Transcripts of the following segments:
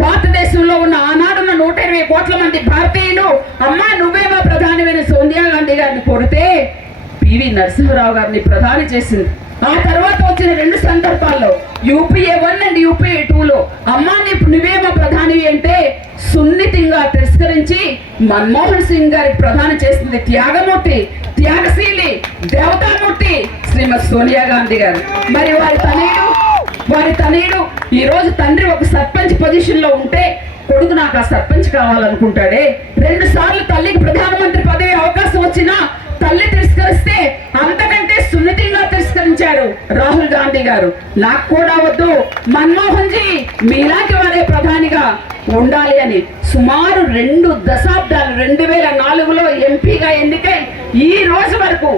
భారతదేశంలో ఉన్న ఆనాడున్న 120 కోట్ల మంది భారతీయులు అమ్మా నువ్వేమో ప్రధానమైన సోనియా గాంధీ గారిని కొడితే పివి నరసింహరావు గారిని ప్రధాని చేసింది. ఆ తర్వాత వచ్చిన 2 సందర్భాల్లో యూపీఏ 1 అండ్ యూపీఏ 2లో అమ్మా నువ్వేమో ప్రధాని అంటే సున్నితంగా తిరస్కరించి మన్మోహన్ సింగ్ గారికి ప్రధాని చేసింది త్యాగమూర్తి, త్యాగశీలి, దేవతామూర్తి శ్రీమతి సోనియా గాంధీ గారు. మరి వారి తనయుడు ఈ రోజు తండ్రి ఒక సర్పంచ్ పొజిషన్ లో ఉంటే కొడుకు నాకు ఆ సర్పంచ్ కావాలనుకుంటాడే. 2 సార్లు తల్లికి ప్రధానమంత్రి పదవి అవకాశం వచ్చినా తల్లి తిరస్కరిస్తే అంతకంటే సున్నితంగా తిరస్కరించాడు రాహుల్ గాంధీ గారు. నాకు కూడా వద్దు, మన్మోహన్ జీ మీలాంటి వారే ప్రధానిగా ఉండాలి అని సుమారు 2 దశాబ్దాలు 2004లో ఎంపీగా ఎన్నికై ఈ రోజు వరకు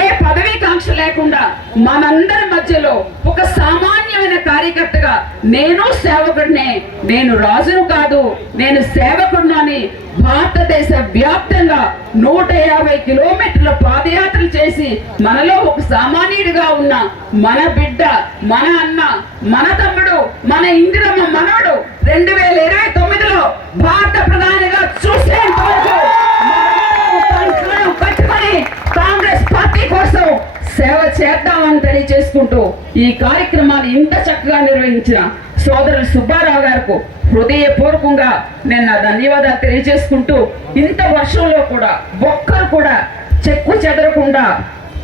ఏ పదవీ కాంక్ష లేకుండా మనందరి మధ్యలో ఒక సామాన్యమైన కార్యకర్తగా నేను సేవకుడినే, నేను రాజును కాదు నేను సేవకుడిని అని భారతదేశ వ్యాప్తంగా 150 కిలోమీటర్ల పాదయాత్రలు చేసి మనలో ఒక సామాన్యుడిగా ఉన్న మన బిడ్డ, మన అన్న, మన తమ్ముడు, మన ఇందిరమ్మ మనవడు 2029లో భారత ప్రధానిగా చూసేంత వరకు కట్టుకొని కాంగ్రెస్ పార్టీ కోసం సేవ చేద్దామని తెలియజేసుకుంటూ ఈ కార్యక్రమాన్ని ఇంత చక్కగా నిర్వహించిన సోదరులు సుబ్బారావు గారికి హృదయపూర్వకంగా నేను నా ధన్యవాదాలు తెలియజేసుకుంటూ ఇంత వర్షంలో కూడా ఒక్కరు కూడా చెక్కు చెదరకుండా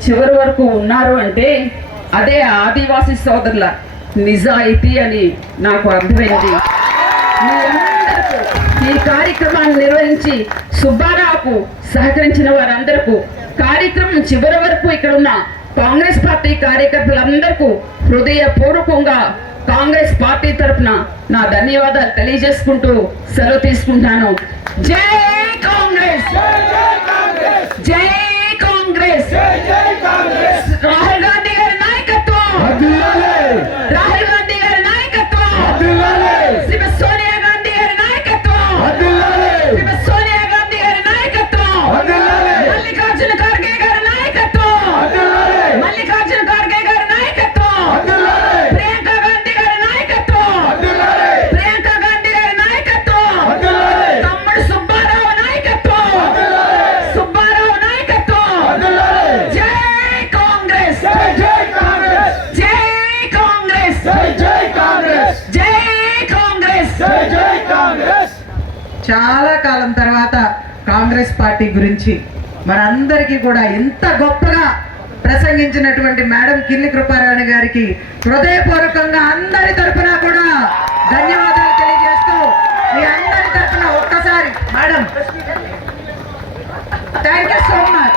చివరి వరకు ఉన్నారు అంటే అదే ఆదివాసీ సోదరుల నిజాయితీ అని నాకు అర్థమైంది. మీ అందరికీ ఈ కార్యక్రమాన్ని నిర్వహించి సుబ్బారావుకు సహకరించిన వారందరికీ కార్యక్రమం చివరి వరకు ఇక్కడ ఉన్న కాంగ్రెస్ పార్టీ కార్యకర్తలందరికీ హృదయపూర్వకంగా కాంగ్రెస్ పార్టీ తరఫున నా ధన్యవాదాలు తెలియజేసుకుంటూ సెలవు తీసుకుంటాను. జై కాంగ్రెస్, జై కాంగ్రెస్, రాహుల్ గాంధీ గారి నాయకత్వం, రాహుల్ గాంధీ గారి నాయకత్వం, శ్రీమతి సోనియా గాంధీ గారి నాయకత్వం, శ్రీమతి సోనియా గాంధీ గారి నాయకత్వం, మల్లికార్జున ఖార్గే గారి నాయకత్వం, మల్లికార్జున ఖార్గే గారి నాయకత్వం, ప్రియాంక గాంధీ గారి నాయకత్వం, ప్రియాంక గాంధీ గారి నాయకత్వం, తమ్ముడు సుబ్బారావు నాయకత్వం, సుబ్బారావు నాయకత్వం. జై కాంగ్రెస్, జై కాంగ్రెస్, జై కాంగ్రెస్, జై కాంగ్రెస్, జై కాంగ్రెస్, జై కాంగ్రెస్. చాలా కాలం తర్వాత కాంగ్రెస్ పార్టీ గురించి మనందరికీ కూడా ఎంత గొప్పగా ప్రసంగించినటువంటి మేడం కిల్లి కృపారాణి గారికి హృదయపూర్వకంగా అందరి తరఫున కూడా ధన్యవాదాలు తెలియజేస్తూ మీ అందరి తరఫున ఒక్కసారి madam thank you so much.